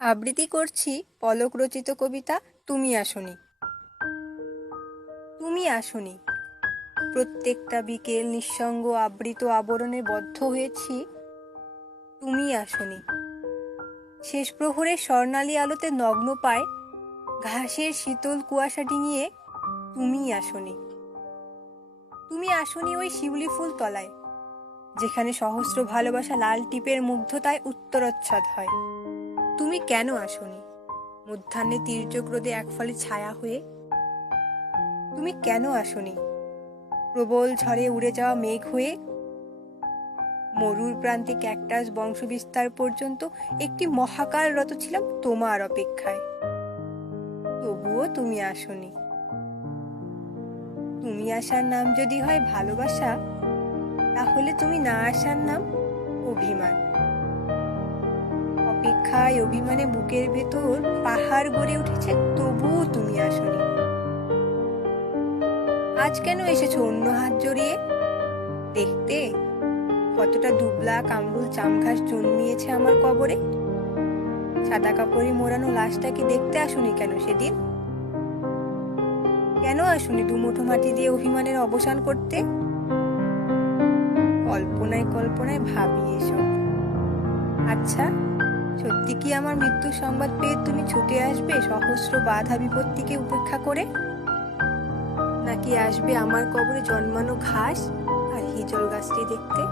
আবৃত্তি করছি পলক রচিত কবিতা তুমি আসনি। তুমি আসনি। প্রত্যেকটা বিকেল নিঃসঙ্গ আবৃত আবরণে বদ্ধ হয়েছি। তুমি আসনি। শেষ প্রহরের স্বর্ণালী আলোতে নগ্ন পায়, ঘাসের শীতল কুয়াশা ডিঙিয়ে তুমি আসনি। তুমি আসনি ওই শিউলি ফুল তলায়, যেখানে সহস্র ভালোবাসা লাল টিপের মুগ্ধতায় উত্তরচ্ছাদ হয়। তুমি কেন আসনি? মধ্যাহ্নে তির্যক রোদে এক ফলে ছায়া হয়ে তুমি কেন আসনি? প্রবল ঝড়ে উড়ে যাওয়া মেঘ হয়ে মরুর প্রান্তে ক্যাকটাস বংশবিস্তার পর্যন্ত একটি মহাকাল রত ছিলাম তোমার অপেক্ষায়। তবুও তুমি আসনি। তুমি আসার নাম যদি হয় ভালোবাসা, তাহলে তুমি না আসার নাম অভিমান। অপেক্ষায় অভিমানে বুকের ভেতর পাহাড় গড়ে উঠেছে, তবুও তুমি আসনি। আজ কেন এসেছ অন্য হাত জড়িয়ে? দেখতে, কতটা দুবলা কামরুল চামঘাস জন্মিয়েছে আমার কবরে। সাদা কাপড়ে মোড়ানো লাশটা কি দেখতে আসুনি কেন সেদিন? কেন আসুনি দুমুঠো মাটি দিয়ে অভিমানের অবসান করতে? কল্পনায় কল্পনায় ভাবি এসব। আচ্ছা সত্যি কি আমার মৃত্যুর সংবাদ পেয়ে তুমি ছুটে আসবে সহস্র বাধা বিপত্তিকে উপেক্ষা করে? নাকি আসবে আমার কবরে জন্মানো ঘাস আর হিজল গাছটি দেখতে?